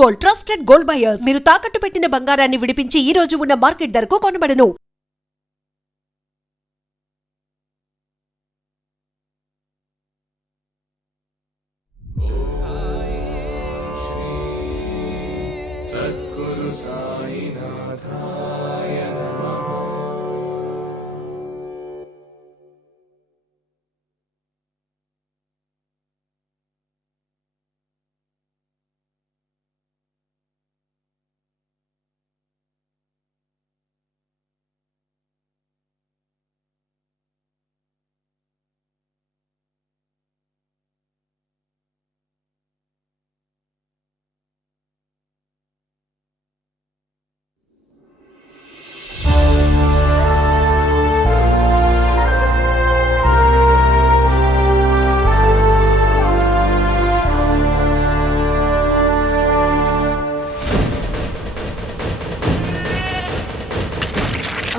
Gold, trusted gold buyers. మీరు తాకట్టు పెట్టిన బంగారాన్ని విడిపించి ఈ రోజు ఉన్న మార్కెట్ ధరకు కొనబడను. సద్గురు సాయినాథాయ నమః.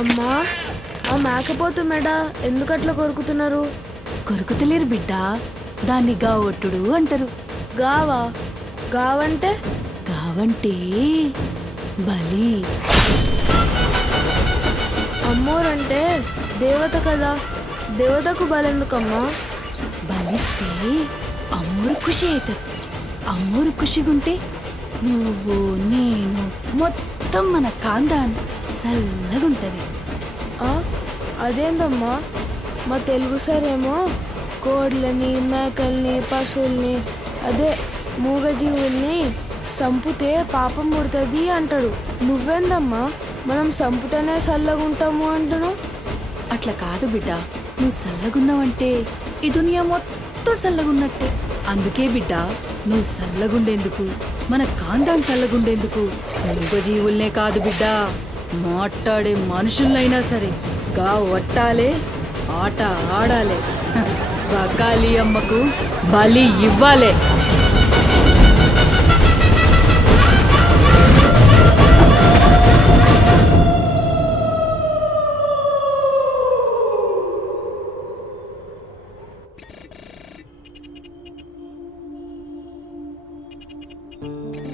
అమ్మా ఆ మేకపోతు మెడ ఎందుకట్లా కొరుకుతున్నారు? కొరుకుతలేరు బిడ్డ, దాన్ని గావొట్టుడు అంటారు. గావా? గావంటే? గావంటే బలి. అమ్మోరంటే దేవత కదా, దేవతకు బలెందుకమ్మా? బలిస్తే అమ్మోరు ఖుషి అవుతుంది. అమ్మోరు ఖుషిగుంటే నువ్వు నేను మొత్తం మన కాందాన్ చల్లగుంటది. అదేందమ్మా, మా తెలుగు సారేమో కోడ్లని, మేకల్ని, పశువుల్ని, అదే మూగజీవుల్ని సంపుతే పాపం పుడుతుంది అంటాడు. నువ్వేందమ్మా మనం సంపుతేనే చల్లగుంటాము అంటున్నావు? అట్లా కాదు బిడ్డ, నువ్వు చల్లగున్నావంటే ఈ దునియా మొత్తం చల్లగున్నట్టే. అందుకే బిడ్డ, నువ్వు చల్లగుండేందుకు, మన కాందాన్ చల్లగుండేందుకు మూగజీవుల్నే కాదు బిడ్డ, మాట్లాడే మనుషులైనా సరే గా వట్టాలే, ఆట ఆడాలే, బకాలి అమ్మకు బలి ఇవ్వాలే.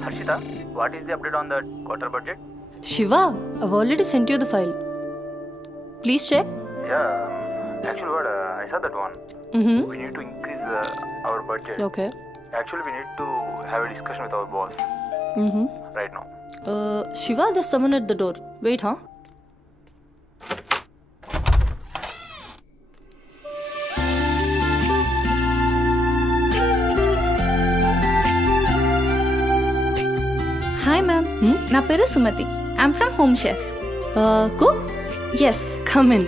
Harshita, what is the update on the quarter budget? Shiva, I've already sent you the file. Please check. Yeah, actually what, I saw that one. We need to increase our budget. Okay. Actually we need to have a discussion with our boss right now. Shiva, there's someone at the door. Wait, huh? Hi ma'am, నా పేరు Sumathi. I'm from Home Chef. Cook? Yes, come in.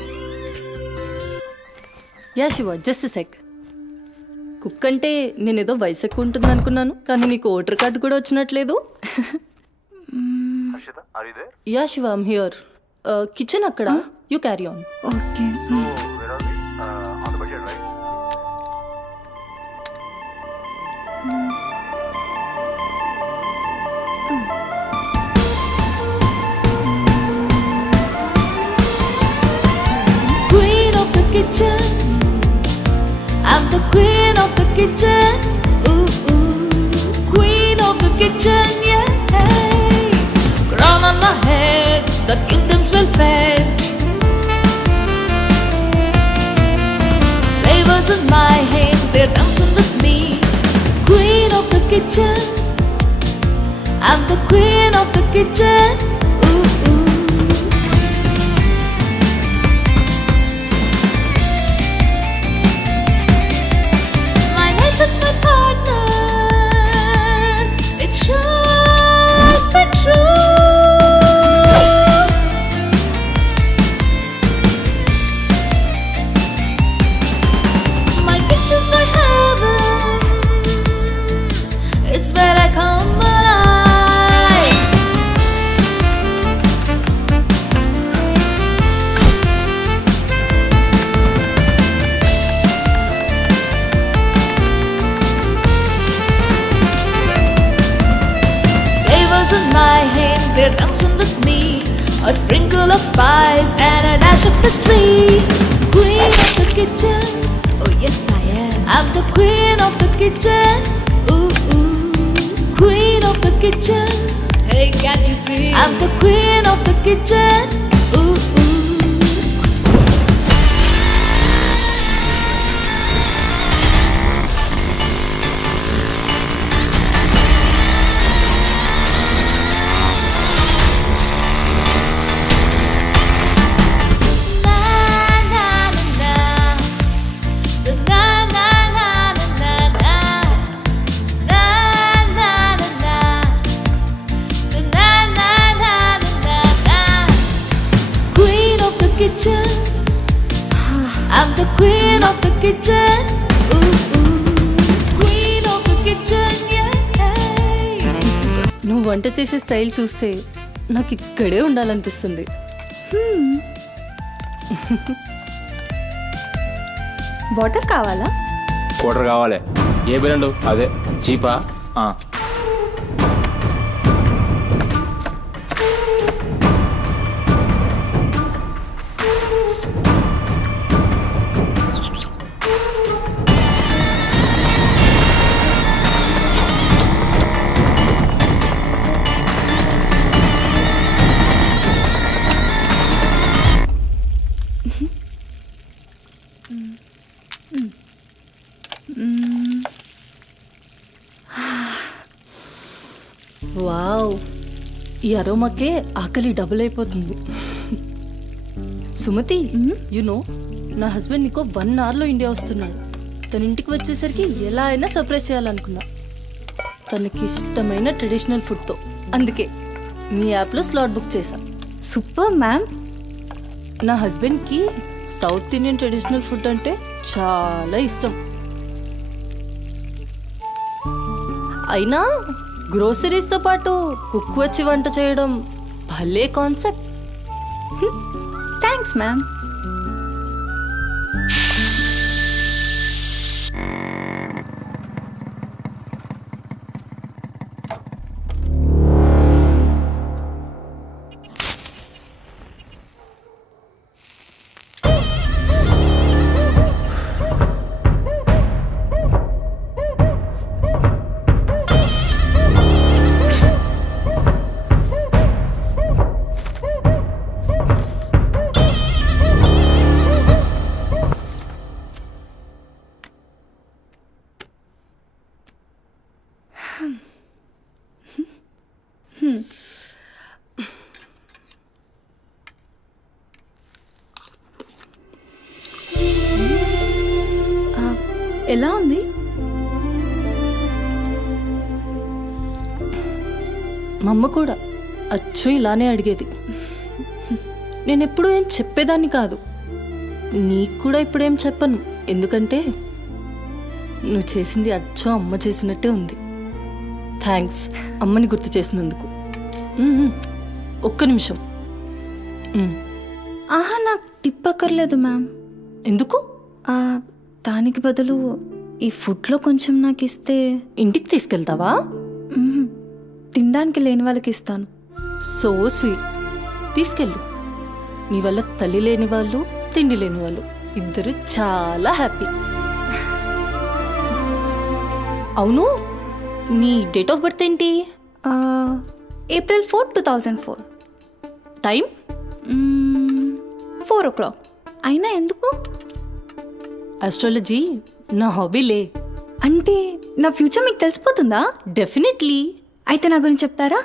Yeah, Shiva, just a sec. Cook అంటే నేనేదో వయసు ఎక్కువ ఉంటుంది అనుకున్నాను, కానీ నీకు ఓటర్ కార్డు కూడా వచ్చినట్లేదు. Harshita, are you there? Yeah Shiva, I'm here. Kitchen అక్కడ, you carry on. Okay. So where are we? On the budget, right? Queen of the kitchen, I'm the queen of the kitchen. Ooh, ooh. Queen of the kitchen, yeah. Crown on my head, the kingdom's well fed. Flavors in my hand, they're dancing with me. Queen of the kitchen, I'm the queen of the kitchen. Ooh, ooh. Is my partner, it should be true. My kitchen's my heaven, it's where I come alive. In my hand, they're dancing with me. A sprinkle of spice and a dash of mystery. Queen of the kitchen, oh yes I am. I'm the queen of the kitchen. Ooh, ooh. Queen of the kitchen, see. I'm the queen of the kitchen. Ooh, ooh. Kitchen. I'm the queen of the kitchen. Ooh, ooh. Queen of the kitchen, yeah. నువ్వు వంట చేసే style చూస్తే నాకు ఇక్కడే ఉండాలనిపిస్తుంది. Water కావాలా? Quarter కావాలి. ఏ brand? అదే చీపా? ఆ. వావ్, ఈ అరోమాకే ఆకలి డబుల్ అయిపోతుంది. సుమతి, నో నా హస్బెండ్ నీకో 1 అవర్లో ఇండియా వస్తున్నాడు. తన ఇంటికి వచ్చేసరికి ఎలా అయినా సర్ప్రైజ్ చేయాలనుకున్నా, తనకి ఇష్టమైన ట్రెడిషనల్ ఫుడ్తో. అందుకే మీ యాప్లో స్లాట్ బుక్ చేశా. Super ma'am. నా హస్బెండ్కి సౌత్ ఇండియన్ ట్రెడిషనల్ ఫుడ్ అంటే చాలా ఇష్టం. అయినా గ్రోసరీస్తో పాటు కుక్ వచ్చి వంట చేయడం భలే కాన్సెప్ట్. Thanks ma'am. ఎలా ఉంది? మా అమ్మ కూడా అచ్చు ఇలానే అడిగేది. నేను ఎప్పుడూ ఏం చెప్పేదాన్ని కాదు, నీకు కూడా ఇప్పుడేం చెప్పను. ఎందుకంటే నువ్వు చేసింది అచ్చం అమ్మ చేసినట్టే ఉంది. థ్యాంక్స్ అమ్మని గుర్తు చేసినందుకు. ఒక్క నిమిషం. ఆహా, నాకు టిప్ అక్కర్లేదు మ్యామ్. ఎందుకు? దానికి బదులు ఈ ఫుడ్లో కొంచెం నాకు ఇస్తే. ఇంటికి తీసుకెళ్తావా? తినడానికి లేని వాళ్ళకి ఇస్తాను. So sweet. తీసుకెళ్ళు. నీ వల్ల తల్లి లేని వాళ్ళు, తిండి లేని వాళ్ళు ఇద్దరు చాలా హ్యాపీ. అవును, నీ డేట్ ఆఫ్ బర్త్ ఏంటి? April 4, 2004. Time 4 o'clock. అయినా ఎందుకు? ఆస్ట్రాలజీ నా హాబీలే. అంటే నా ఫ్యూచర్ మీకు తెలిసిపోతుందా? డెఫినెట్లీ. అయితే నా గురించి చెప్తారా?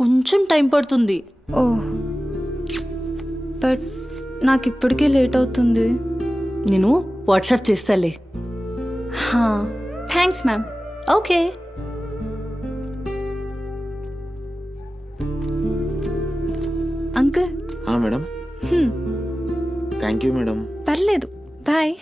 కొంచెం టైం పడుతుంది. ఓ, బట్ నాకు ఇప్పటికే లేట్ అవుతుంది. నేను వాట్సాప్ చేస్తాలే. Thanks ma'am. Okay. Uncle. Madam. Thank you madam. పర్లేదు, బాయ్.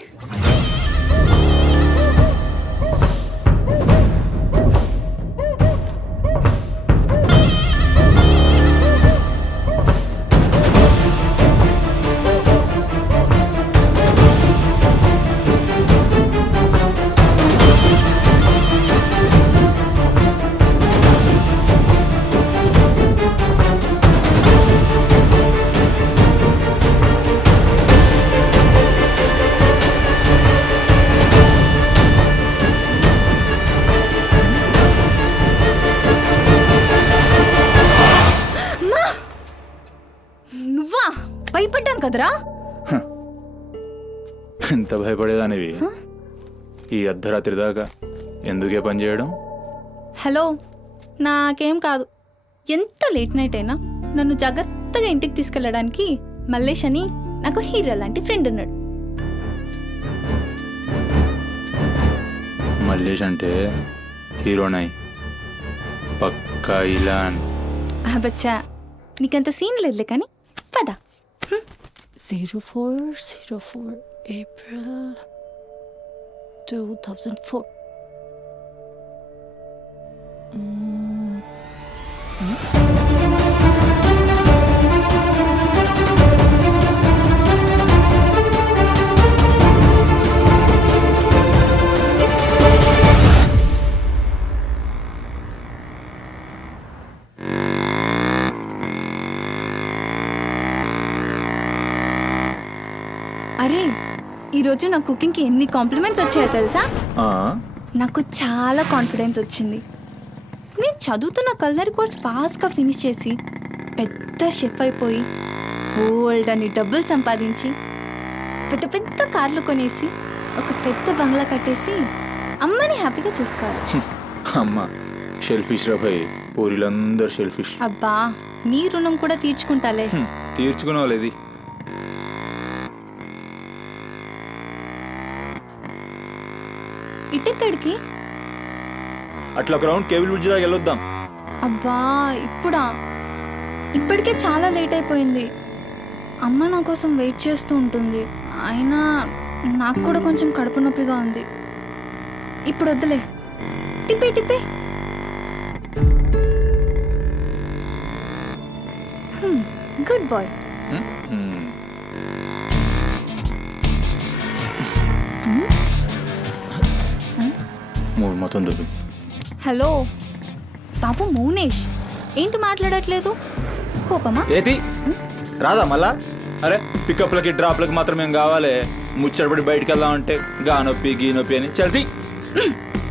కదరా. ఎంత భయపడేదానివి ఈ అర్ధరాత్రి దాకా ఎందుకే పని చేయడం? హలో, నాకేం కాదు. ఎంత లేట్ నైట్ అయినా నన్ను జాగ్రత్తగా ఇంటికి తీసుకెళ్ళడానికి మల్లేష్ అని నాకు హీరో లాంటి ఫ్రెండ్ ఉన్నాడు. మల్లేష్ అంటే హీరోనై పక్కా ఇలాన్. బచ్చా, నీకంత సీన్ లేదులే కానీ పద. 0404 April 2004. అరే, ఈరోజు నా కుకింగ్కి ఎన్ని కాంప్లిమెంట్స్ వచ్చాయో తెలుసా? ఆ, నాకు చాలా కాన్ఫిడెన్స్ వచ్చింది. నేను చదువుతున్న కల్నరీ కోర్స్ ఫాస్ట్గా ఫినిష్ చేసి పెద్ద షెఫ్ అయిపోయి ఓల్డ్ అని డబ్బులు సంపాదించి పెద్ద పెద్ద కార్లు కొనేసి ఒక పెద్ద బంగ్లా కట్టేసి అమ్మని హ్యాపీగా చూసుకోవాలి. అమ్మ షెల్ఫిష్ రా భయ్, పూరిలందరూ షెల్ఫిష్. అబ్బా, నీ రుణం కూడా తీర్చుకుంటాలే. తీర్చుకునేవాళ్ళేది. ఇటెక్కడికి? అట్లా గ్రౌండ్ కేబుల్ బ్రిడ్జ్ దాకా వెళ్ళొద్దాం. అబ్బా, ఇప్పుడా? ఇప్పటికే చాలా లేట్ అయిపోయింది. అమ్మ నా కోసం వెయిట్ చేస్తూ ఉంటుంది. అయినా నాకు కూడా కొంచెం కడుపు నొప్పిగా ఉంది. ఇప్పుడు వద్దులే, తిప్పే తిప్పే. Good boy. మూడు మొత్తం దొరికి. హలో బాబు మౌనేష్, ఏంటి మాట్లాడట్లేదు? కోపమా? ఏది రాదా మళ్ళా? అరే పికప్లకి డ్రాప్లకి మాత్రం ఏం కావాలి, ముచ్చటపడి బయటికి వెళ్దామంటే గా నొప్పి గీ నొప్పి అని చల్తి.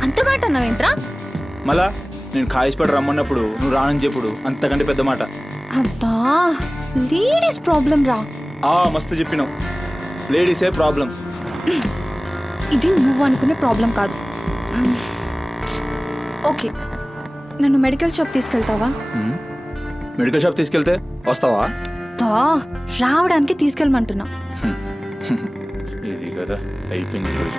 అంత మాట అన్నావేంట్రా? మళ్ళా నేను కాయిస్పడి రమ్మన్నప్పుడు నువ్వు రానని చెప్పుడు అంతకంటే పెద్ద మాట. అబ్బా, లేడీస్ ప్రాబ్లం రా. మస్తు చెప్పినావు, లేడీసే ప్రాబ్లం. ఇది నువ్వు అనుకునే ప్రాబ్లం కాదు. ఓకే, నన్ను మెడికల్ షాప్ తీసుకెళ్తావా? మెడికల్ షాప్ తీసుకెళ్తే వస్తావా? రావడానికి తీసుకెళ్ళమంటున్నా. ఇది కదా అయిపోయింది ఈరోజు.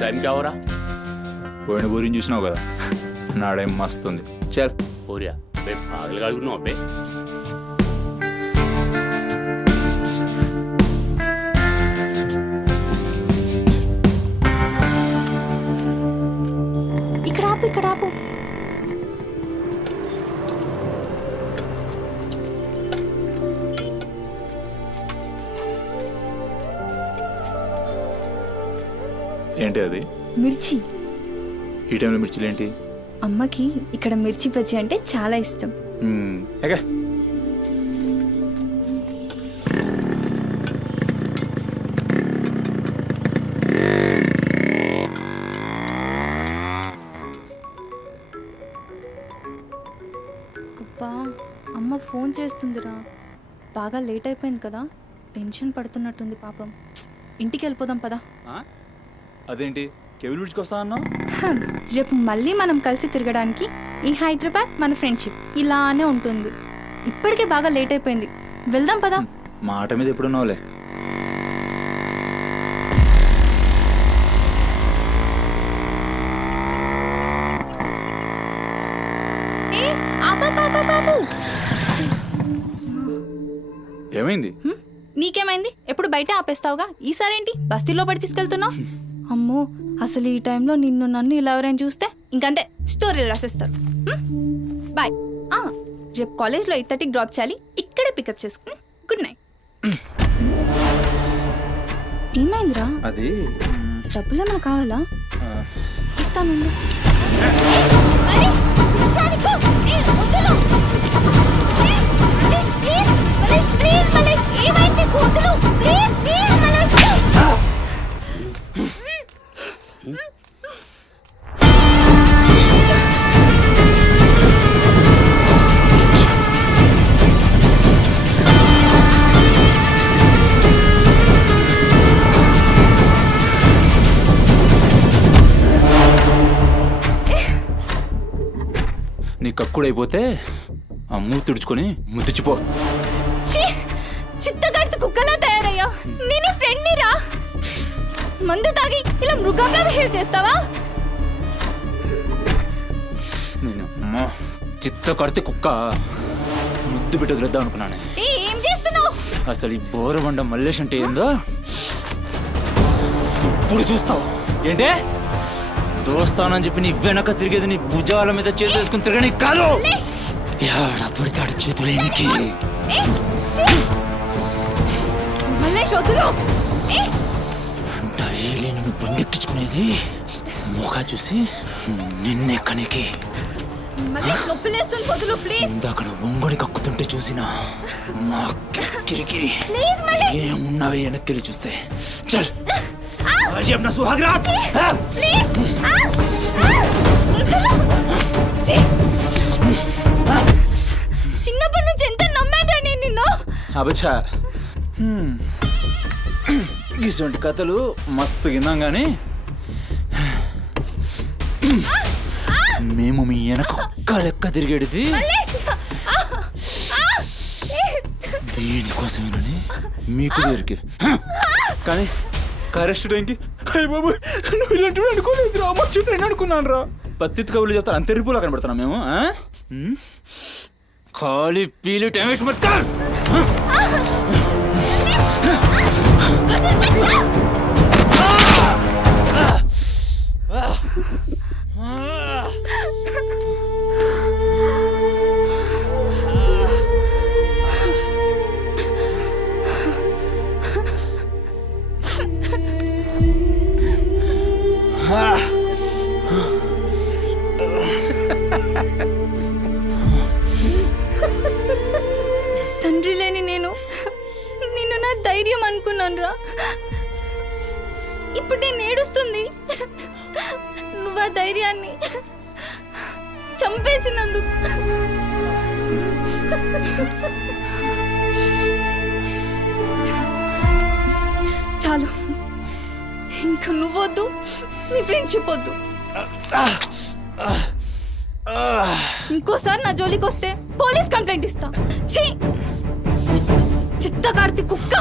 टाइम क्या हो रहा? పోయిన బోరిని చూసినావు కదా, నాడేం మస్తుంది. చల్ हो रहा बे पागल गाड़ी नो बे. ఇక్కడ ఆపు, ఇక్కడ ఆపు. ఏంటి అది? మిర్చి. ఈ టైంలో మిర్చిలు ఏంటి? అమ్మకి ఇక్కడ మిర్చి బజ్జీ అంటే చాలా ఇష్టం. ఎగా అబ్బా, అమ్మ ఫోన్ చేస్తుందిరా. బాగా లేట్ అయిపోయింది కదా, టెన్షన్ పడుతున్నట్టుంది పాపం. ఇంటికి వెళ్ళిపోదాం పదా. అదేంటి కేబుల్ బ్రిడ్జ్కి వస్తా అన్నావు? రేపు మళ్ళీ మనం కలిసి తిరగడానికి ఈ హైదరాబాద్ మన ఫ్రెండ్షిప్ ఇలానే ఉంటుంది. ఇప్పటికే బాగా లేట్ అయిపోయింది, వెళ్దాం పదా. మాట మీద ఎప్పుడున్నావులే. ఆపు. ఏమైంది? నీకేమైంది? ఎప్పుడు బయట ఆపేస్తావుగా, ఈసారేంటి బస్తీలో పడి తీసుకెళ్తున్నావు? అమ్మో, అసలు ఈ టైంలో నిన్ను నన్ను ఇలా ఎవరైనా చూస్తే ఇంకంతే, స్టోరీలు రాసేస్తారు. బాయ్. రేపు కాలేజ్లో 8:30కి డ్రాప్ చేయాలి, ఇక్కడే పికప్ చేసుకుని. Good night. ఏమైందిరా? అది డబ్బులు ఏమైనా కావాలా? ఇస్తాను. నీ కక్కుడైపోతే ఆ మూతి తుడుచుకొని ముద్దుచిపో. చిత్తగాడితో కుక్కలా తయారయ్యా. నేను ఫ్రెండ్ రా. మందు తాగి ఇలా మృగంగా బిహేవ్ చేస్తావా? నేను అమ్మా చిత్త కడితే కుక్క ముద్దు పెట్టి వదిలేద్దాం అనుకున్నాను. ఏం చేస్తున్నావు? అసలు ఈ బోరబండ మల్లేష్ అంటే ఏందో ఇప్పుడు చూస్తావు. ఏంటే దోస్తానని చెప్పి నీ వెనక తిరిగేది నీ భుజాల మీద చేతులు వేసుకుని తిరగని కాదు. పడితాడు చేతులు ఎనికి. డైలీ నన్ను బండెక్కించుకునేది ముఖా చూసి నిన్నెక్కనికి. ఇందాక నువ్వు ఒంగొని కక్కుతుంటే చూసినా మా కిరికిరి ఏమున్నావే వెనక్కి చూస్తే. చల్ अपना सुहाग रात. చిన్నప్పటి నుంచి ఎంత నమ్మాను నేను నిన్ను. అబచ్చా ఇటువంటి కథలు మస్తు విన్నాం కానీ మేము మీ వెనక ఒక్క లెక్క తిరిగేది దీనికోసమేనని మీకు దొరికి. కానీ కరెస్ట్ టైంకి అయ్య బాబు నువ్వు ఇలాంటి అనుకోలేదు రా, అమ్మ చుట్టూ నేను అనుకున్నాను రా. పత్తి కబుర్లు చెప్తాను అంత రిపులా కనబడుతున్నాం మేము. ఖాళీ పీలి టైం వేస్ట్ మత్ కర్. తండ్రి లేని నేను నిన్ను నా ధైర్యం అనుకున్నాను రా. ఇప్పుడు నేను ఏడుస్తుంది నువ్వు ఆ ధైర్యాన్ని చంపేసినందుకు. చాలు, ఇంకా నువ్వొద్దు, నీ ఫ్రెండ్షిప్ వద్దు. ఇంకోసారి నా జోలికి వస్తే పోలీస్ కంప్లైంట్ ఇస్తా. ఛీ, చిత్తకార్తి కుక్క.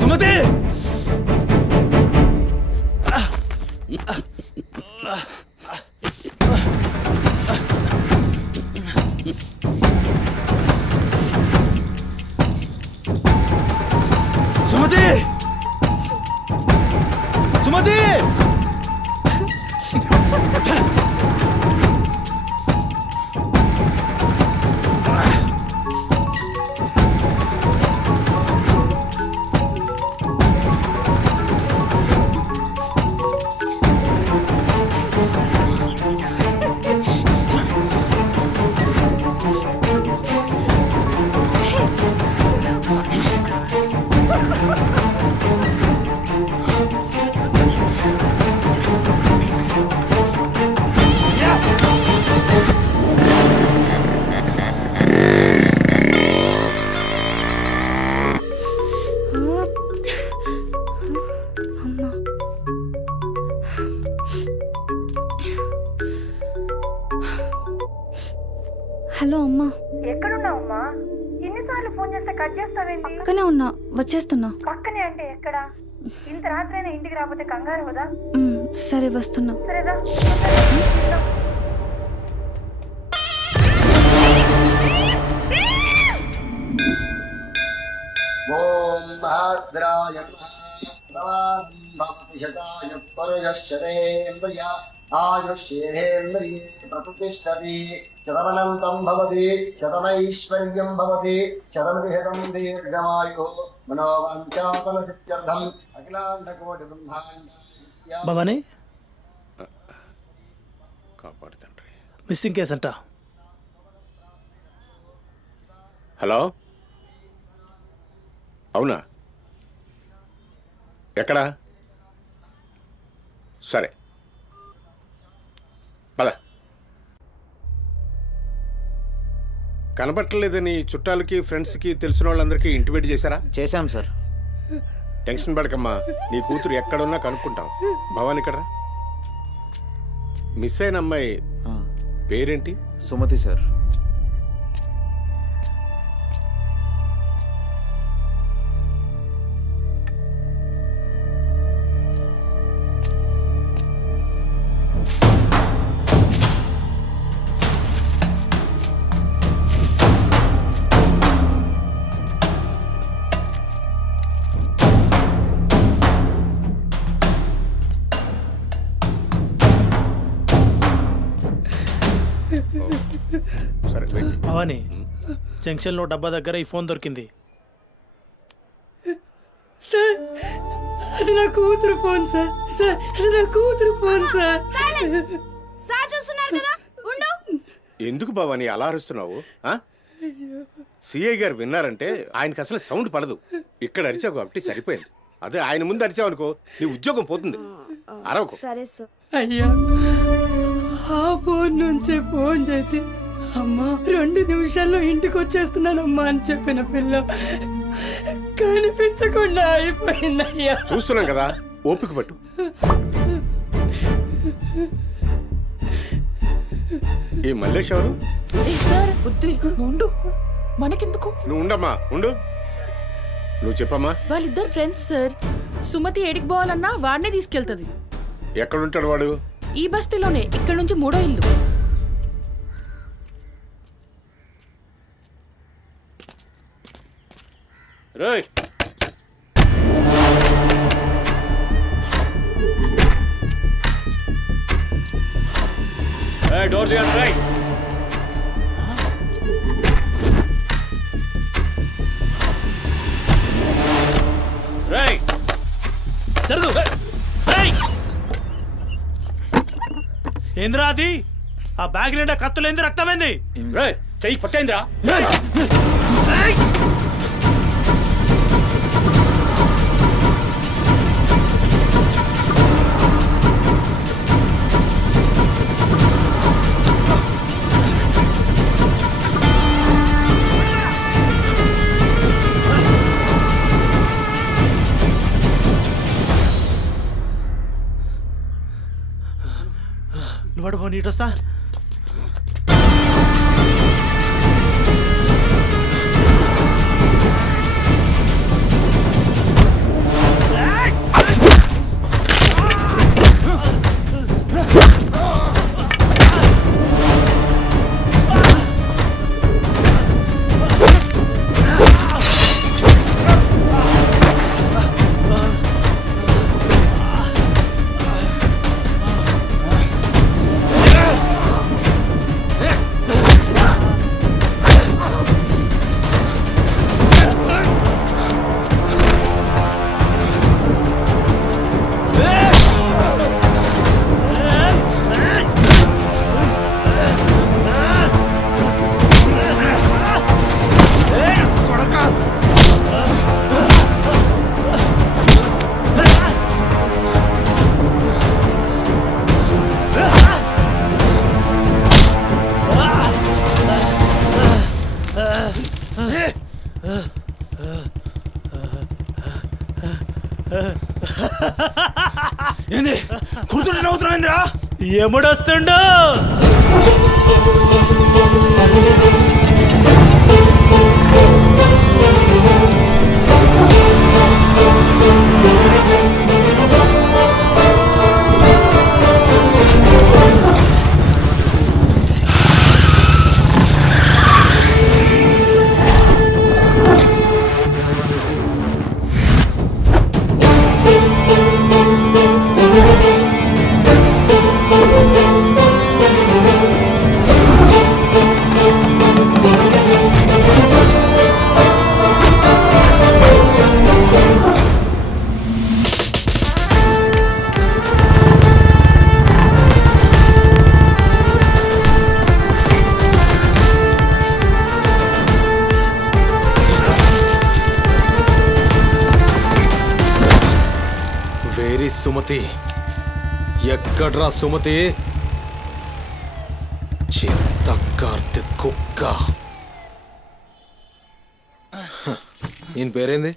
సుమతి సుమతి సుమతి హలో అమ్మా. ఎక్కడున్నావమ్మా? ఎన్నిసార్లు ఫోన్ చేస్తే కట్ చేస్తావేంటి? పక్కనే ఉన్నా, వచ్చేస్తున్నా. పక్కనే అంటే ఎక్కడ? ఇంత రాత్రైనా ఇంటికి రాకపోతే కంగారు కదా. సరే వస్తున్నా. సరేదా? భవతి శతాయ పరుయశ్చరేంద్రియ ఆయుష్యేంద్రియే ప్రతిష్టతి శతమనంతం భవతి శతమైశ్వర్యం భవతి శతమిహితం దీర్ఘమాయు మనోవాంఛాఫల సిద్ధ్యర్థం అఖిలాండకోటి బ్రహ్మాండ భవానీ కాపాడు తండ్రి. మిస్సింగ్ కేసు అంట. హలో, అవునా? ఎక్కడా? సరే పద. కనబట్టలేదని చుట్టాలకి ఫ్రెండ్స్కి తెలిసిన వాళ్ళందరికీ ఇంటిమేట్ చేశారా? చేశాం సార్. టెన్షన్ పడకమ్మా, నీ కూతురు ఎక్కడున్నా కనుక్కుంటాం. భవాని ఇక్కడ మిస్ అయిన అమ్మాయి పేరేంటి? సుమతి సార్. సరే వెయిట్. భవానీ, జంక్షన్లో డబ్బా దగ్గర ఈ ఫోన్ దొరికింది. సార్ అది నా కూతురు ఫోన్ సార్. సార్ అది నా కూతురు ఫోన్ సార్. సార్ చూస్తున్నారు కదా, ఉండు. ఎందుకు భవాని అలా అరుస్తున్నావు? సిఐ గారు విన్నారంటే ఆయనకి అసలు సౌండ్ పడదు. ఇక్కడ అరిచావు కాబట్టి సరిపోయింది. అదే ఆయన ముందు అరిచావు అనుకో, నీ ఉద్యోగం పోతుంది. అరవకు. సరే సార్. అయ్యా, ఆ ఫోన్ నుంచి ఫోన్ చేసి అమ్మా 2 నిమిషాల్లో ఇంటికి వచ్చేస్తున్నానమ్మా అని చెప్పిన పిల్ల కనిపించకుండా అయిపోయిందయ్యా. చూస్తున్నాం కదా, ఓపిక పట్టు. ఈ మల్లేష్ ఎవరు? సార్ వద్దు, ఉండు, మనకెందుకు? నువ్వు ఉండమ్మా, ఉండు. నువ్వు చెప్పమ్మా. వాళ్ళిద్దరు ఫ్రెండ్స్ సార్. సుమతి ఏడికి పోవాలన్నా వాడినే తీసుకెళ్తుంది. ఎక్కడుంటాడు వాడు? ఈ బస్తీలోనే, ఇక్కడ నుంచి 3వ ఇల్లు. రేయ్, డోర్ తీయండి. రైట్, రైట్, జరుగు. ఏంద్రా అది? ఆ బ్యాగ్ నిండా కత్తులేంది, రక్తమైంది. రేయ్, చెయ్యి పట్టేంద్రా. నువ్వు నీటొస్తా. ఏంది కూర్చుంటే నవ్వుతున్నాయిందిరా? ఎముడొస్తుండు? సుమతి ఎక్కడ్రా సుమతి చిత్త కార్తె కుక్క ఈయన పేరేంది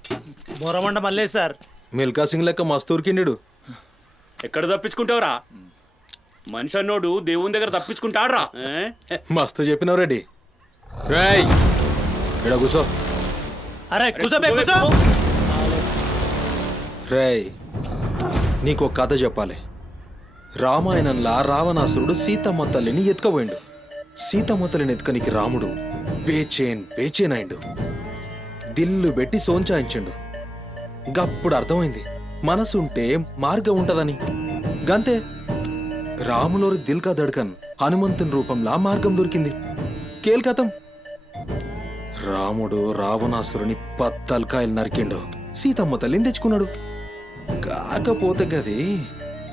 బోరమండ మల్లేష్ సార్. మిల్కా సింగ్ లెక్క మస్తూరికిండు. ఎక్కడ తప్పించుకుంటావురా? మనిషి అన్నోడు దేవుని దగ్గర తప్పించుకుంటాడ్రా. మస్తు చెప్పినావు రెడ్డి. రేయ్ ఇడ కూసో. అరే కూసోబే కూసో. రేయ్ నీకో కథ చెప్పాలి. రామాయణంలా రావణాసురుడు సీతమ్మ తల్లిని ఎత్తుకపోయిండు. సీతమ్మ తల్లిని ఎత్తుకనికి రాముడు బేచేన్ అయిండు. దిల్లు పెట్టి సోంచాయించిండు. గప్పుడు అర్థమైంది మనసుంటే మార్గం ఉంటదని. గంతే రాములోరి దిల్ కా దడ్కన్ హనుమంతుని రూపంలా మార్గం దొరికింది. కేల్కతం రాముడు రావణాసురుని పత్తల్కాయలు నరికిండు. సీతమ్మ తల్లిని తెచ్చుకున్నాడు. కాకపోతే గది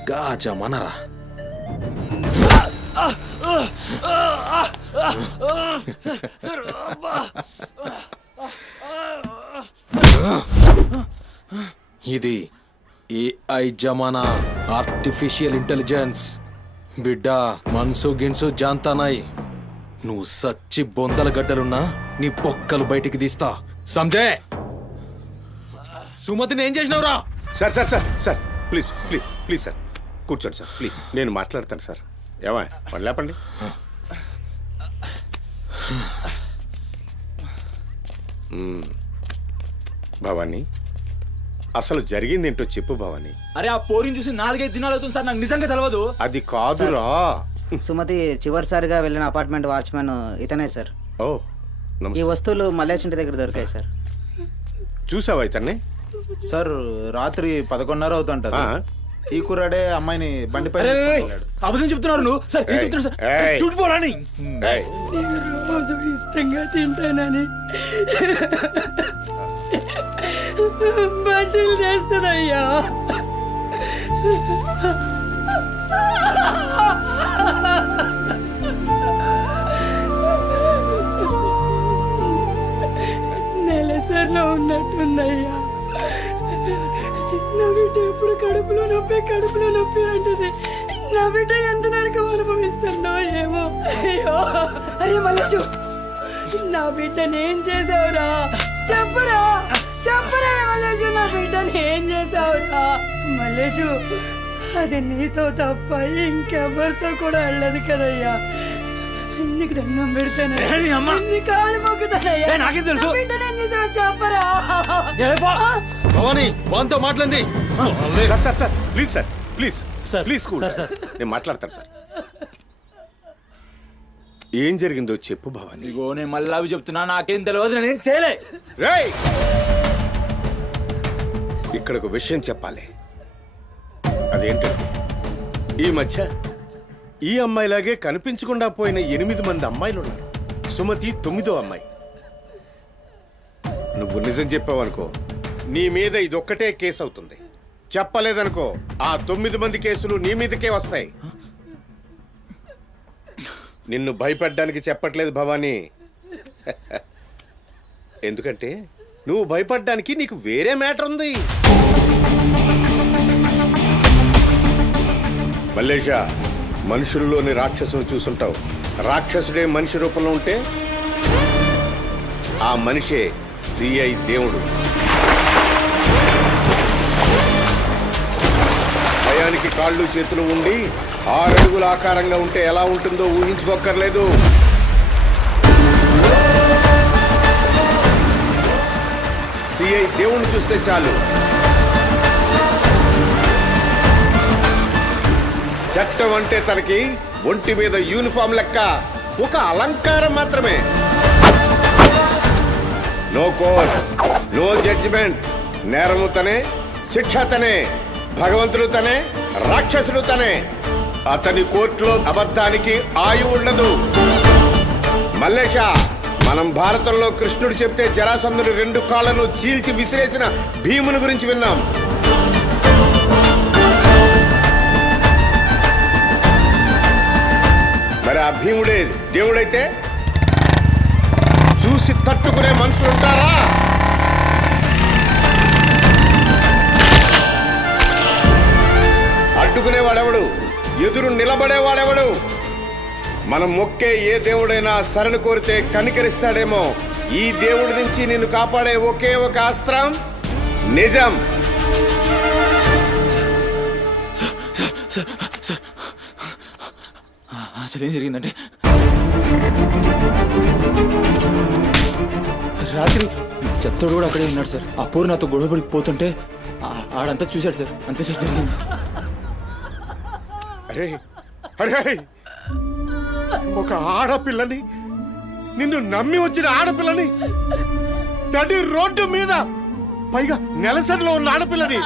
గాజమనరా. ఇది ఏఐ జమానా, ఆర్టిఫిషియల్ ఇంటెలిజెన్స్. బిడ్డ మనసు గిన్సు జాంతానాయ్. నువ్వు సచ్చి బొందల గడ్డలున్నా నీ బొక్కలు బయటికి తీస్తా. సంజే సుమతిని ఏం చేసినవురా? Sir sir sir sir please please please sir కూర్చోండి సార్ ప్లీజ్. నేను మాట్లాడతాను సార్. ఏమా వాళ్ళు లేపండి. భవానీ అసలు జరిగింది ఏంటో చెప్పు భవానీ. అరే ఆ పోరిని చూసి 4-5 దినాలు అవుతుంది సార్. నాకు నిజంగా తెలియదు. అది కాదురా. సుమతి చివరిసారిగా వెళ్ళిన అపార్ట్మెంట్ వాచ్మెన్ ఇతనే సార్. ఓ ఈ వస్తువులు మల్లేష్ ఇంటి దగ్గర దొరికాయి సార్. చూసావా ఇతన్ని? సార్ రాత్రి 11:30 అవుతుంటది. ఈ కుర్రాడే అమ్మాయిని బండిపై అబద్ధం చెప్తున్నారు నువ్వు. సార్ ఏం చెప్తున్నారు సార్? చూడిపోవాలని రోజు ఇష్టంగా తింటానని బజ్జీలు చేస్తుందయ్యా. నెలసరిలో ఉన్నట్టుందయ్యా. నా బిడ్డ ఎప్పుడు కడుపులో నొప్పి అంటది. నా బిడ్డ ఎంత నరకం అనుభవిస్తుందో ఏమో. అయ్యో అరే మల్లేషు, నా బిడ్డని ఏం చేసావురా? చెప్పరా మల్లేషు, నా బిడ్డని ఏం చేసావురా? మల్లేషు, అది నీతో తప్ప ఇంకెవరితో కూడా వెళ్ళదు కదయ్యా. నీకు దండం పెడతాను, నీ కాళ్ళు మొక్కుతానయ్యా. నాకేం తెలుసు? బిడ్డని ఏం చేసావు చెప్పరా? భవానీ వాంతో మాట్లాడింది. Sir sir sir please sir please sir, please cool. Sir, sir. నేను మాట్లాడతాను సార్. ఏం జరిగిందో చెప్పు భవానీ. ఇగో నేను మళ్ళీ అవి చెప్తున్నా. నాకేం తెలియదు. నేను చేయలే. రేయ్ ఇక్కడ ఒక విషయం చెప్పాలి. అదేంటంటే ఈ మధ్య ఈ అమ్మాయిలాగే కనిపించకుండా పోయిన 8 మంది అమ్మాయిలు ఉన్నారు. సుమతి 9వ అమ్మాయి. నువ్వు నిజం చెప్పావనుకో నీ మీద ఇదొక్కటే కేసు అవుతుంది. చెప్పలేదనుకో ఆ 9 మంది కేసులు నీ మీదకే వస్తాయి. నిన్ను భయపడ్డానికి చెప్పట్లేదు భవానీ. ఎందుకంటే నువ్వు భయపడ్డానికి నీకు వేరే మ్యాటర్ ఉంది. మల్లేషా, మనుషుల్లోని రాక్షసుని చూసుంటావు. రాక్షసుడే మనిషి రూపంలో ఉంటే ఆ మనిషే సిఐ దేవుడు. భయానికి కాళ్ళు చేతులు ఉండి 6 అడుగుల ఆకారంగా ఉంటే ఎలా ఉంటుందో ఊహించుకోక్కర్లేదు. సిఐ దేవుణ్ణి చూస్తే చాలు చట్టం అంటే తనకి ఒంటి మీద యూనిఫామ్ లెక్క ఒక అలంకారం మాత్రమే. No court, no judgement. నేరము తనే, శిక్ష తనే, భగవంతుడు తనే, రాక్షసుడు తనే. అతని కోర్టులో అబద్ధానికి ఆయువు ఉండదు. మల్లేష, మనం భారతంలో కృష్ణుడు చెప్తే జరాసంధుని 2 కాళ్లను చీల్చి విసిరేసిన భీముని గురించి విన్నాం. మరి ఆ భీముడే దేవుడైతే చూసి తట్టుకునే మనుషులు ఉంటారా? ఆపేవాడెవడు? ఎదురు నిలబడేవాడెవడు? మనం మొక్కే ఏ దేవుడైనా శరణు కోరితే కనికరిస్తాడేమో. ఈ దేవుడి నుంచి నిన్ను కాపాడే ఒకే ఒక అస్త్రం నిజం. అసలు ఏం జరిగిందంటే రాత్రి చెత్తోడు కూడా అక్కడే ఉన్నాడు సార్. ఆ పోరు నాతో గొడవపడి పోతుంటే ఆడంతా చూశాడు సార్. అంతే సార్ జరిగింది. అరే అరే, ఒక ఆడపిల్లని, నిన్ను నమ్మి వచ్చిన ఆడపిల్లని నడి రోడ్డు మీద, పైగా నెలసరిలో ఉన్న ఆడపిల్లని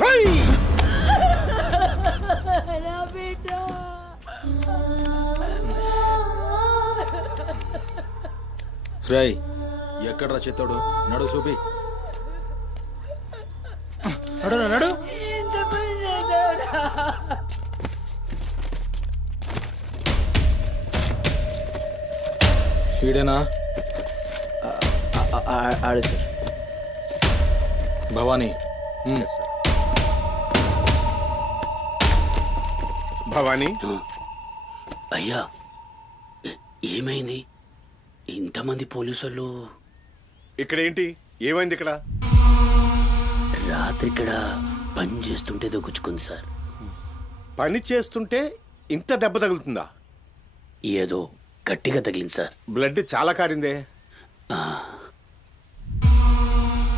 ఛై! రేయ్, ఎక్కడ్రా చెత్తోడు? నడు చూపి. నడు ఈడేనా? ఆడే సార్. భవానీ. భవానీ, అయ్యా ఏమైంది? ఇంతమంది పోలీసులు ఇక్కడ ఏంటి? ఏమైంది ఇక్కడ? రాత్రి ఇక్కడ పని చేస్తుంటే దొక్కుచుకుంది సార్. పని చేస్తుంటే ఇంత దెబ్బ తగులుతుందా? ఏదో గట్టిగా తగిలింది సార్. బ్లడ్ చాలా కారిందే.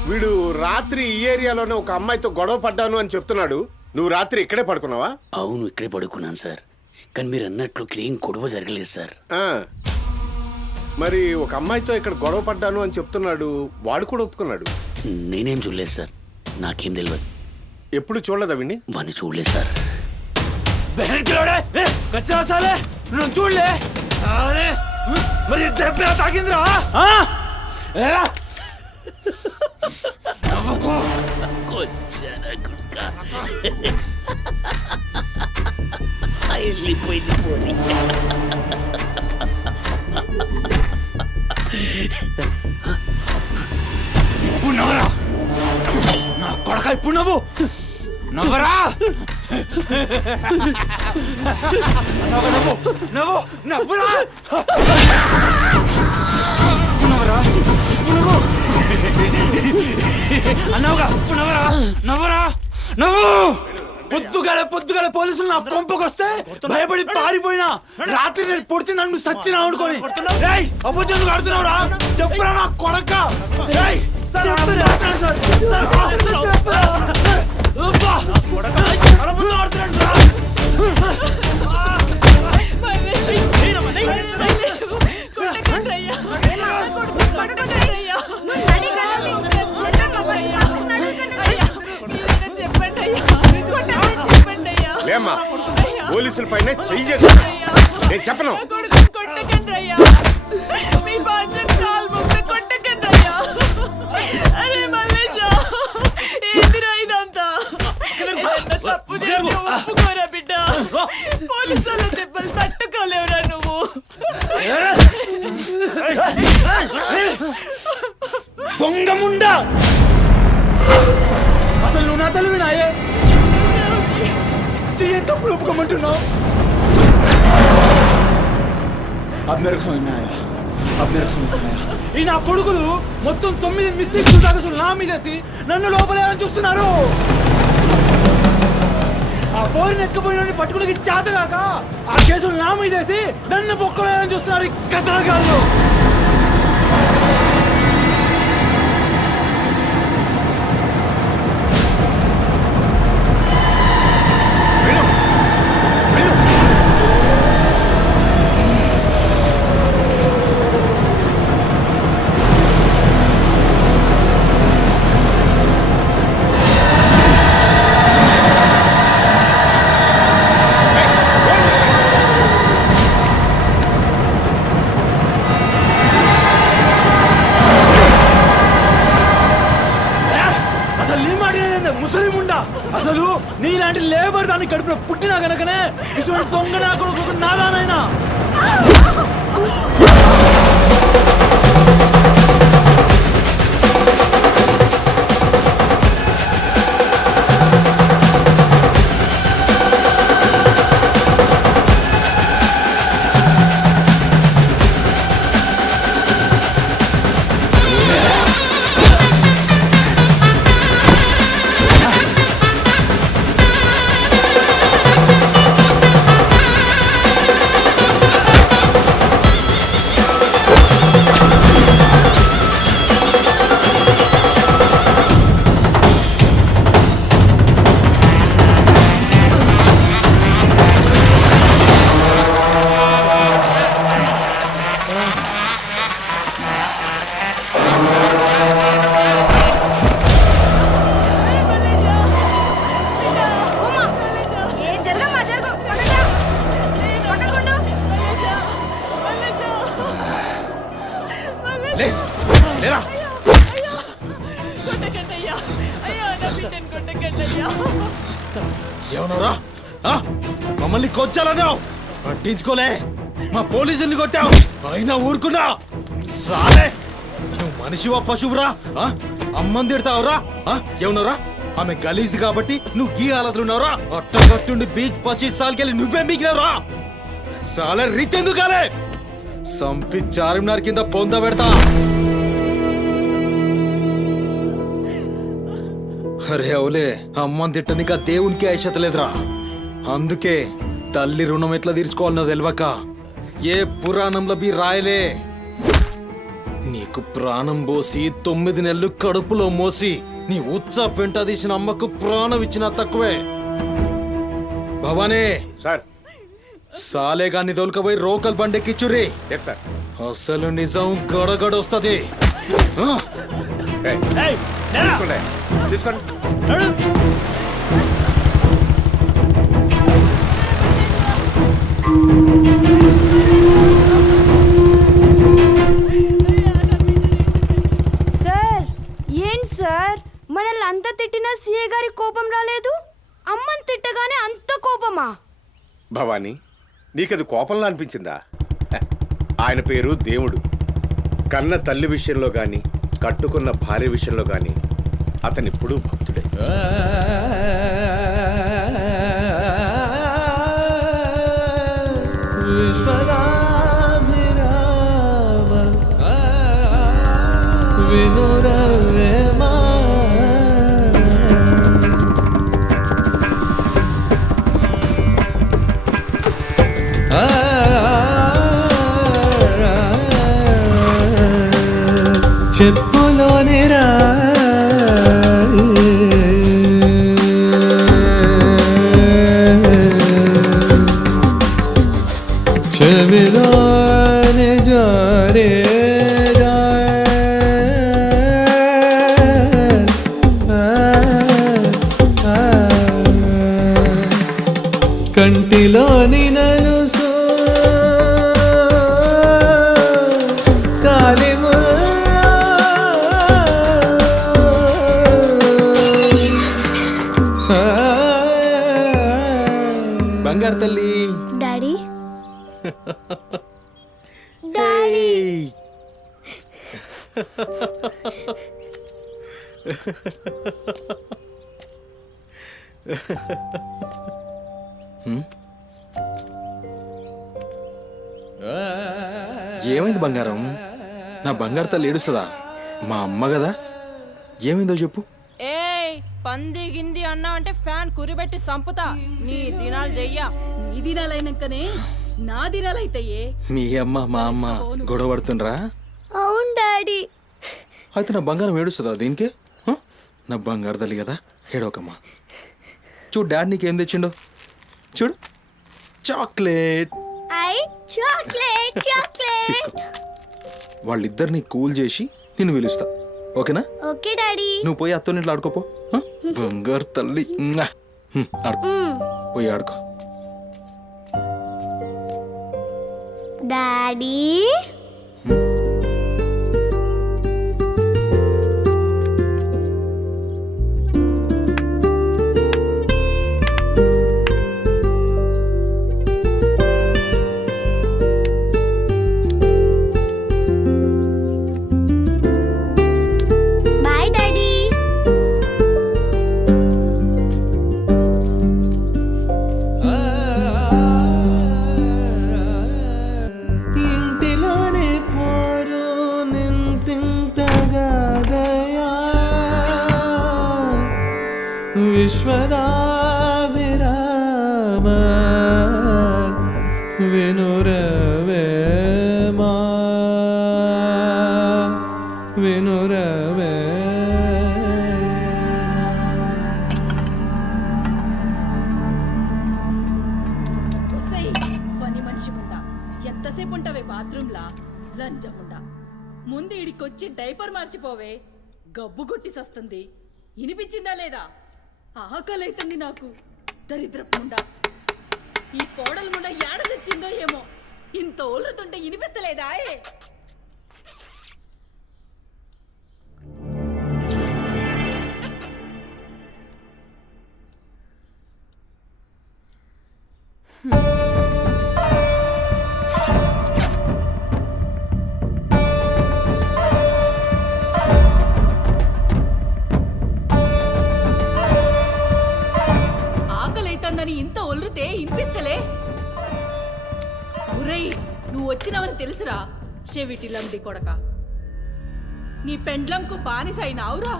వీడు రాత్రి ఈ ఏరియాలోనే ఒక అమ్మాయితో గొడవ పడ్డాను అని చెప్తున్నాడు. నువ్వు రాత్రి ఇక్కడే పడుకున్నావా? అవును, ఇక్కడే పడుకున్నాను సార్. కానీ మీరు అన్నట్లు ఇక్కడ ఏం గొడవ జరగలేదు సార్. మరి ఒక అమ్మాయితో ఇక్కడ గొడవ పడ్డాను అని చెప్తున్నాడు, వాడు కూడా ఒప్పుకున్నాడు. నేనేం చూడలేదు సార్, నాకేం తెలియదు. ఎప్పుడు చూడలేదా విని? వాడిని చూడలేదు సార్. చూడలే మరి తాకిందిరా. వెళ్ళిపోయింది పోనీ. ఇప్పుడు నవ్వరా నా కొడక, ఇప్పుడు నవ్వు. నవ్వరా, నవ్వు నవ్వు నవ్వురా. నవ్వరా, నవ్వు అన్నావుగా. నవ్వరా, నవ్వరా, నవ్వు. పొద్దుగాల పోలీసులు నా కొంపకొస్తే భయపడి పారిపోయినా, రాత్రి నేను పొడిచి నన్ను సచ్చినా అనుకోని అబద్ధం ఆడుతున్నావురా. చెప్పురా నా కొడక. లేమ్మా, పోలీసుల పైన చెయ్యి చేస్తా. నేను చెప్పను. పోలీసుల దెబ్బలు తట్టుకోలేవురా నువ్వు. దొంగ ముండా, అసలు నువ్వు నా తల్లి నాయే చెయ్యి తప్పుడు ఒప్పుకోమంటున్నావు. ఈ నా కొడుకులు మొత్తం 9 మిస్టేక్స్ కాగసులు నా మీదేసి నన్ను లోపలేయాలని చూస్తున్నారు. ఆ పోరిని ఎక్కపోయిన పట్టుకుని చేతగాక ఆ కేసులు నా మీదేసి నన్ను పొక్కలేయాలని చూస్తున్నారు ఈ కసరగాళ్ళు. అసలు నీలాంటి లేబర్ దాన్ని కడుపులో పుట్టినా కనుకనే ఇటువంటి దొంగ నా కొడుకు నాదానైనా. కొట్టాలన్నారా మమ్మల్ని కొచ్చాలన్నావు పట్టించుకోలే మా పోలీసుల్ని కొట్టావు అయినా ఊరుకున్నా సాలే నువ్వు మనిషివా పశువురా అమ్మని తిడతావురా ఏమన్నారా ఆమె గలీజ్ది కాబట్టి నువ్వు గీ హాలతులున్నావురా అట్టగట్టుండి బీచ్ 25 సార్కెళ్ళి నువ్వే మిగిలినరా సాలే రిచ్ ఎందుకు కాలే సంపి చార్మినార్ కింద పొంద పెడతా అరే అవులే అమ్మని తిట్టనిక దేవునికి ఐషత లేదురా అందుకే తల్లి రుణం ఎట్లా తీర్చుకోవాలన్నో తెలియక ఏ పురాణంలో బి రాయలే నీకు ప్రాణం పోసి 9 నెలలు కడుపులో మోసి నీ ఉచ్చ పెంట తీసిన అమ్మకు ప్రాణం ఇచ్చినా తక్కువే భవానీ సార్ సాలేగాన్ని దొలకపోయి రోకల్ బండెక్కిచ్చుర్రి సార్ అసలు నిజం గడగడొస్తుంది తీసుకోండి సార్ ఏంటి సార్ మనల్ని అంత తిట్టినా సీఏ గారి కోపం రాలేదు అమ్మని తిట్టగానే అంత కోపమా భవానీ నీకది కోపంలా అనిపించిందా ఆయన పేరు దేవుడు కన్న తల్లి విషయంలో గాని కట్టుకున్న భార్య విషయంలో గాని అతనిప్పుడు భక్తుడే చెప్పులోని రా చెవిలోని జారే కంటిలోని నలుసు బంగారు తల్లి డాడీ డాడీ ఏమైంది బంగారం నా బంగారు తల్లి ఏడుస్తుందా మా అమ్మ కదా ఏమైందో చెప్పు ఏయ్ పంది గింది అన్నా అంటే ఫ్యాన్ కురిబెట్టి సంపుతా నీ దినాలు చెయ్యా నీ దినాలైనాకనే నా దినాలైతాయే మీ అమ్మ మా అమ్మ గొడవ పడుతుండ్రా అవును డాడీ అయితే నా బంగారం ఏడుస్తుందా దీనికే నా బంగారు తల్లి కదా ఏడోకమ్మా చూడు డాడీ నీకేం తెచ్చిండో చూడు చాక్లెట్ ఐ చాక్లెట్ చాక్లెట్ వాళ్ళిద్దరిని కూల్ చేసి నిన్ను పిలుస్తా ఓకేనా ఓకే డాడీ నువ్వు పోయి అత్తోని ఇంట్లో ఆడుకోపో బంగారు తల్లి ఆడుకో పోయి ఆడుకో డాడీ బాయ్ డాడీ ఇంటిలోనే పోరు నింతింతగాదయా విశ్వదా విరామ వినురవేమా వినురవే పని మనిషి ముండా ఎంతసేపు ఉంటావే బాత్రూంలా లంజముండా ముందు ఇడికొచ్చి డైపర్ మార్చిపోవే గబ్బు కొట్టి సస్తుంది వినిపించిందా లేదా ఆకలైతుంది నాకు దరిద్రపు ముండా ఈ కోడలు ముండా ఏడ తెచ్చిందో ఏమో ఇంత ఓలుతుంటే వినిపిస్తలేదా నువ్వు వచ్చినావని తెలుసురా చెవిటిలండి కొడక. నీ పెండ్లంకు బానిసైనావురా.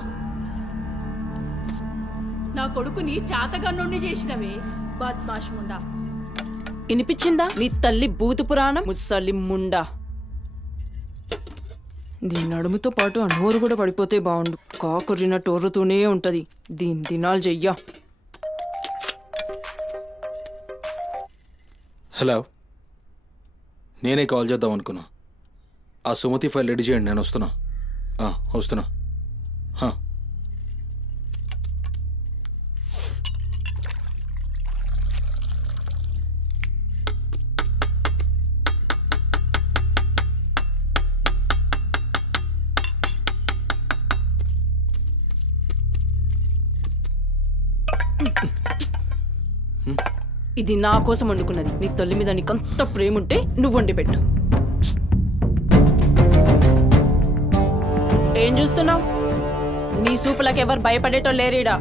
నా కొడుకుని చాతగన్నుణ్ణి చేసినవే బద్మాష్ ముండా. వినిపించిందా నీ తల్లి భూత పురాణం ముసలి ముండా? దీని నడుముతో పాటు ఆ నోరు కూడా పడిపోతే బాగుండు. కాకురిన టోర్రుతూనే ఉంటది. దీని దినాలు చెయ్యా. హలో, నేనే కాల్ చేద్దాం అనుకున్నా. ఆ సుమతి ఫైల్ రెడీ చేయండి, నేను వస్తున్నా. వస్తున్నా. ఇది నా కోసం వండుకున్నది. నీ తల్లి మీద నీకంత ప్రేమ ఉంటే నువ్వు వండి పెట్టు. ఏం చూస్తున్నావు? నీ సూపులకు ఎవరు భయపడేటో లేరీడా.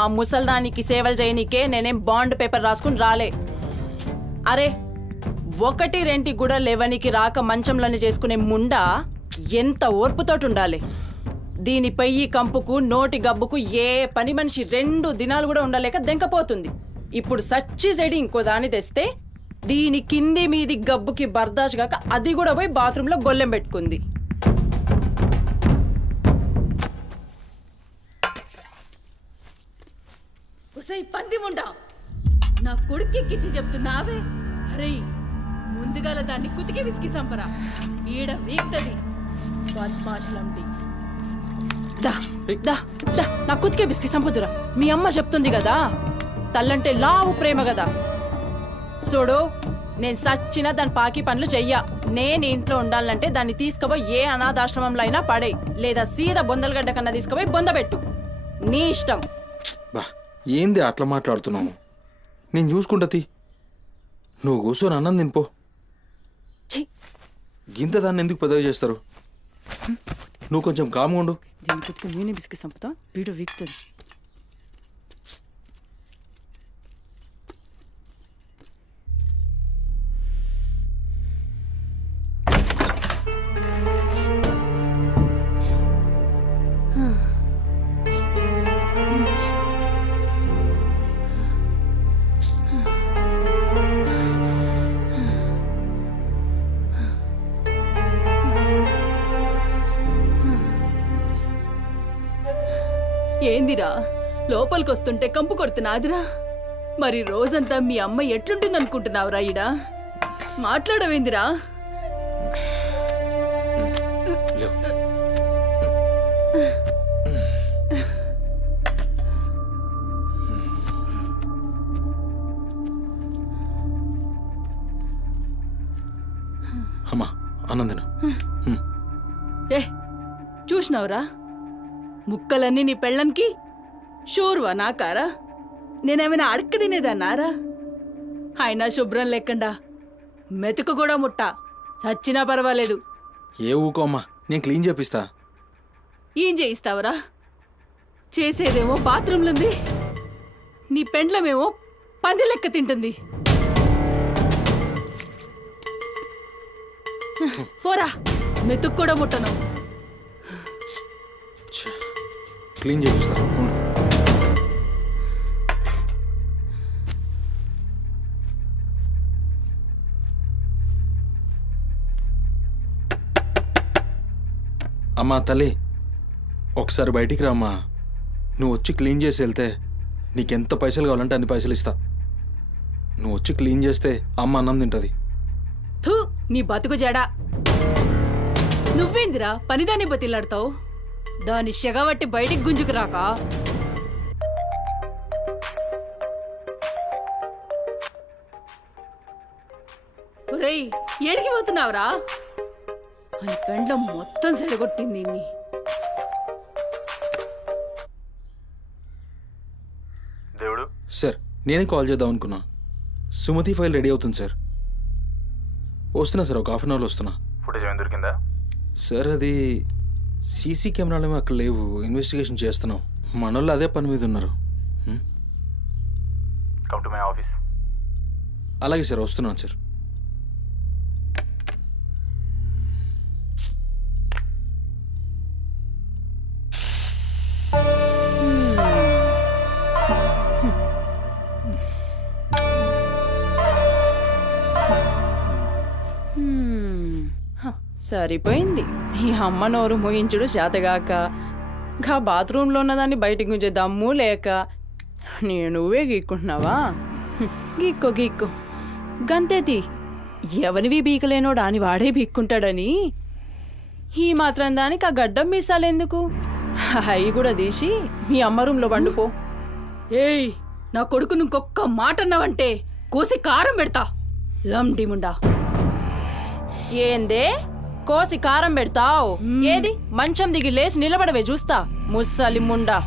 ఆ ముసల్దానికి సేవలు చేయనీకే నేనేం బాండ్ పేపర్ రాసుకుని రాలే. అరే, 1-2 కూడా లేవనికి రాక మంచంలోనే చేసుకునే ముండా ఎంత ఓర్పుతోటి ఉండాలి. దీని పెయ్యి కంపుకు నోటి గబ్బుకు ఏ పని మనిషి 2 దినాలు కూడా ఉండలేక దెంకపోతుంది. ఇప్పుడు సచ్చి చెడి ఇంకో దాన్ని తెస్తే దీని కింది మీది గబ్బుకి బర్దాష్ గాక అది కూడా పోయి బాత్రూంలో గొల్లెం పెట్టుకుంది. ఉసై పంది ముండా, నా కొడుకెక్కిచ్చి చెప్తున్నావే. అరే, ముందుగాల దాన్ని కుతికి విసికి సంపరా. ఈడ వీక్తది బద్మాష్లండి. దా దా దా నా కుతికే బిస్కి సంపదురా. మీ అమ్మ చెప్తుంది కదా, తల్లంటే లావు ప్రేమ కదా. చూడు, నేను సచ్చిన దాని పాకి పనులు చెయ్యా. నేను ఇంట్లో ఉండాలంటే దాన్ని తీసుకుపోయి ఏ అనాథాశ్రమంలో అయినా పడే, లేదా సీదా బొందలగడ్డ కన్నా తీసుకుపోయి బొందబెట్టు. నీ ఇష్టం. బా, ఏంది అట్లా మాట్లాడుతున్నావు? నేను చూసుకుంటా. నువ్వు కూర్చొని అన్నం తినిపో. గింత దాన్ని ఎందుకు పెద్దగా చేస్తారు? నువ్వు కొంచెం కామ్గా ఉండు. దీని కుతికి నేనే బిస్కి సంపుతా, వీడు వీక్తుంది. ఏందిరా లోపలికొస్తుంటే కంపు కొడుతున్నాదిరా? మరి రోజంతా మీ అమ్మ ఎట్లుంటుందనుకుంటున్నావురా? ఈడ మాట్లాడవేందిరా? అమ్మా, ఆనందన ఏ చూసినావురా? ముక్కలన్నీ నీ పెళ్ళన్కి షూర్వా నాకారా? నేనేమైనా అడక్క తినేదన్నారా? అయినా శుభ్రం లేకుండా మెతుకు కూడా ముట్ట చచ్చినా పర్వాలేదు. ఏ ఊకోమ్మా, నేను క్లీన్ చేపిస్తా. ఏం చేయిస్తావురా? చేసేదేమో బాత్రూంలుంది, నీ పెండ్లమేమో పంది లెక్క తింటుంది. పోరా, మెతుకు కూడా ముట్టను. క్లీన్ చేపిస్తా. అమ్మా తల్లి, ఒకసారి బయటికి రామ్మా. నువ్వు వచ్చి క్లీన్ చేసి వెళ్తే నీకెంత పైసలు కావాలంటే అన్ని పైసలు ఇస్తా. నువ్వు వచ్చి క్లీన్ చేస్తే అమ్మ అన్నం తింటుంది. థూ, నీ బతుకు జడా. నువ్వేందిరా పనిదాన్ని బతిలాడతావు? దాని షెగబట్టి బయటికి గుంజుకు రాక. ఒరేయ్, ఏడికి పోతున్నావురా? అని పెండ్లం మొత్తం సెడగొట్టింది. దేవుడు సార్, నేనే కాల్ చేద్దాం అనుకున్నా. సుమతి ఫైల్ రెడీ అవుతుంది సార్. వస్తున్నా సార్, ఒక 1/2 అవర్లో వస్తున్నా. ఫుటేజ్ ఏమైనా దొరికిందా? సార్, అది సీసీ కెమెరాలు అక్కడ లేవు. ఇన్వెస్టిగేషన్ చేస్తున్నాం. మనోళ్ళు అదే పని మీద ఉన్నారు. Come to my office. అలాగే సార్, వస్తున్నాను సార్. సరిపోయింది మీ అమ్మ నోరు మోయించుడు చేతగాక గా బాత్రూంలో ఉన్నదాన్ని బయటికి గుంజే దమ్ము లేక నువ్వే గీక్కుంటున్నావా గీక్కో గీక్కో గంతేతి ఎవరివి బీకలేనోడు అని వాడే బీక్కుంటాడని ఈ మాత్రం దానికి ఆ గడ్డం మీసాలెందుకు అవి కూడా తీసి మీ అమ్మ రూమ్లో పండుకో. ఏయ్ నా కొడుకు ఇంకొక్క మాట అన్నావంటే కోసి కారం పెడతా లండిముండా. ఏందే కోసి కారం పెడతావు? ఏది మంచం దిగి లేచి నిలబడవే చూస్తా ముస్సలి ముండా.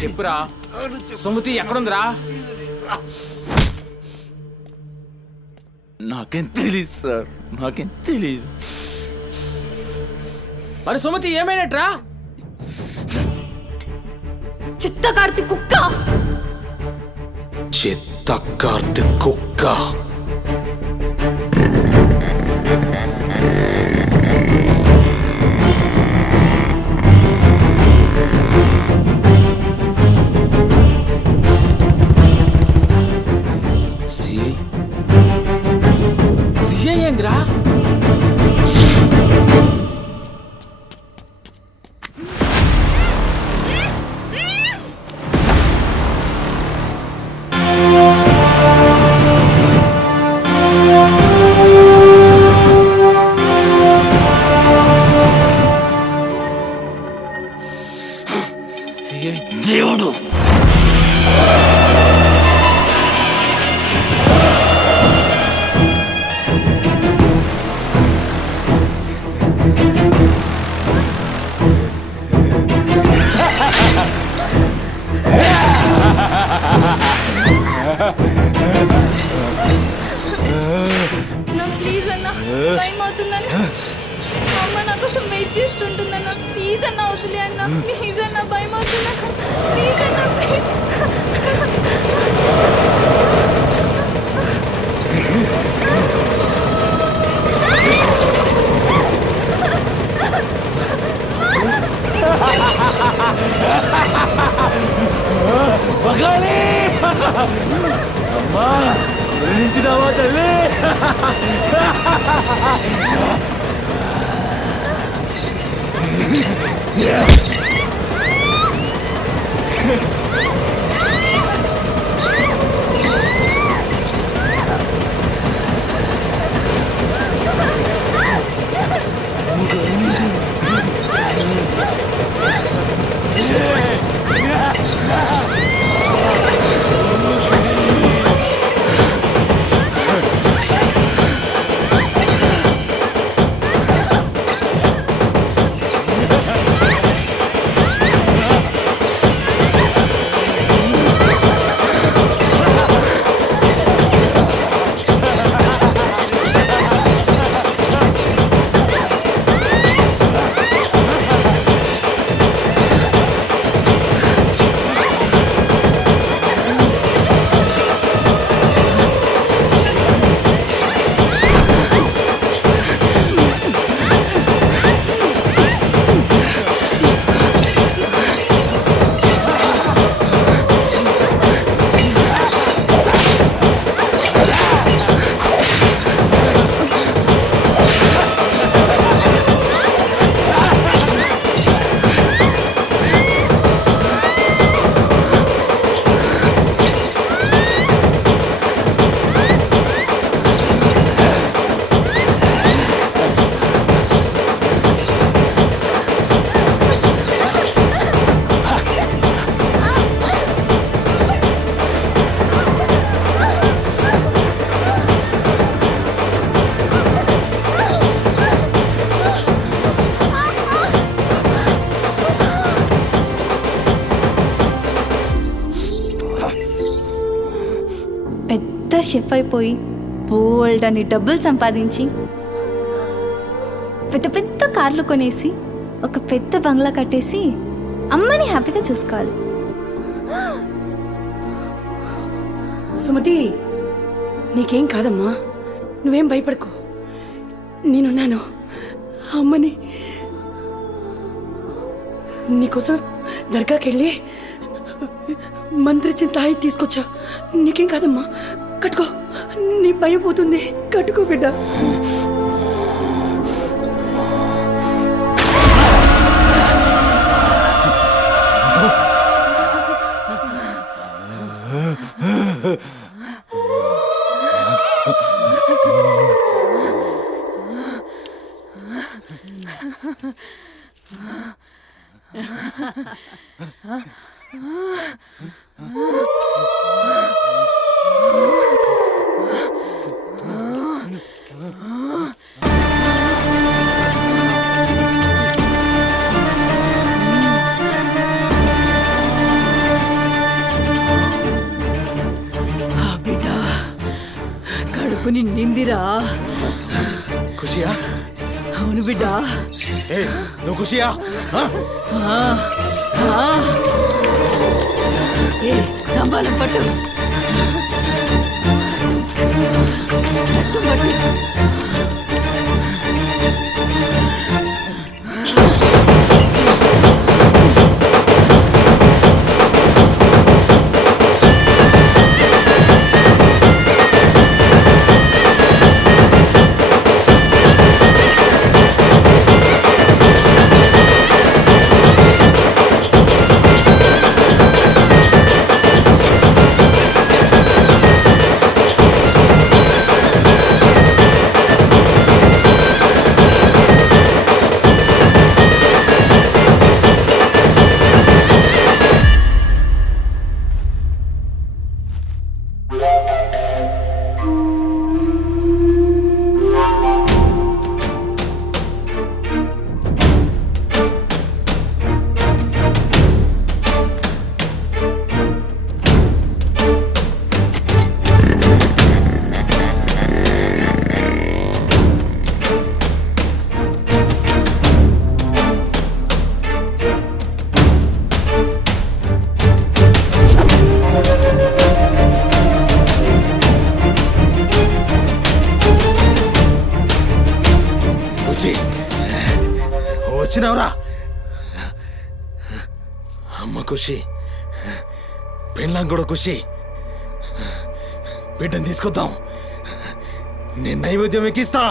చెప్పురా సుమతి ఎక్కడుందిరా? నాకేం తెలీదు సార్, నాకేం తెలీదు. మరి సుమతి ఏమైనట్రా? చిత్తకార్తి కుక్క. చిత్తకార్తి కుక్క. సిఐ ఏంద్రా? భయం అవుతుందని అమ్మ నా కోసం వెయిట్ చేస్తుంటుందన్న. ప్లీజ్ అన్న వదిలే అన్న, ప్లీజ్ అన్న, భయం అవుతుందన్న, ప్లీజ్ అన్న, ప్లీజ్. బగాలి అమ్మా గురించినావా తల్లి? షెఫ్ అయిపోయి బోల్డ్ అని డబ్బులు సంపాదించి పెద్ద పెద్ద కార్లు కొనేసి ఒక పెద్ద బంగ్లా కట్టేసి అమ్మని హ్యాపీగా చూసుకోవాలి. సుమతి, నీకేం కాదమ్మా, నువ్వేం భయపడకు, నేనున్నాను. అమ్మని నీకోసం దర్గాకెళ్ళి మంత్రిచ్చిన తాయి తీసుకొచ్చా. నీకేం కాదమ్మా, కట్టుకో, నీ భయం పోతుంది, కట్టుకో బిడ్డ. కడుపు నిండిందిరా. ఖుషియా? అవును బిడ్డ. నువ్వు ఖుషియా? తంబాలం పట్టు, పట్టు. వచ్చినావురా అమ్మ ఖుషి పెళ్ళాం కూడా ఖుషి బిడ్డను తీసుకొద్దాం నేను నైవేద్యం ఎక్కిస్తా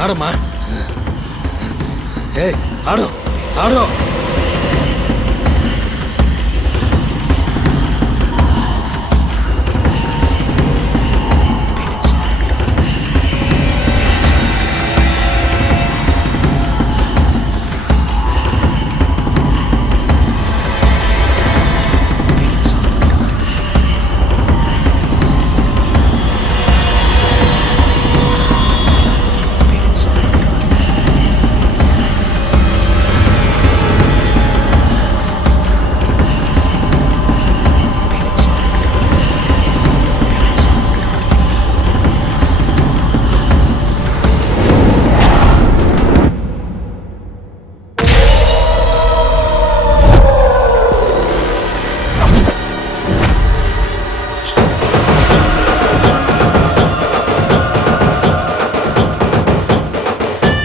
ఆడమ్మా ఏ ఆడు ఆడు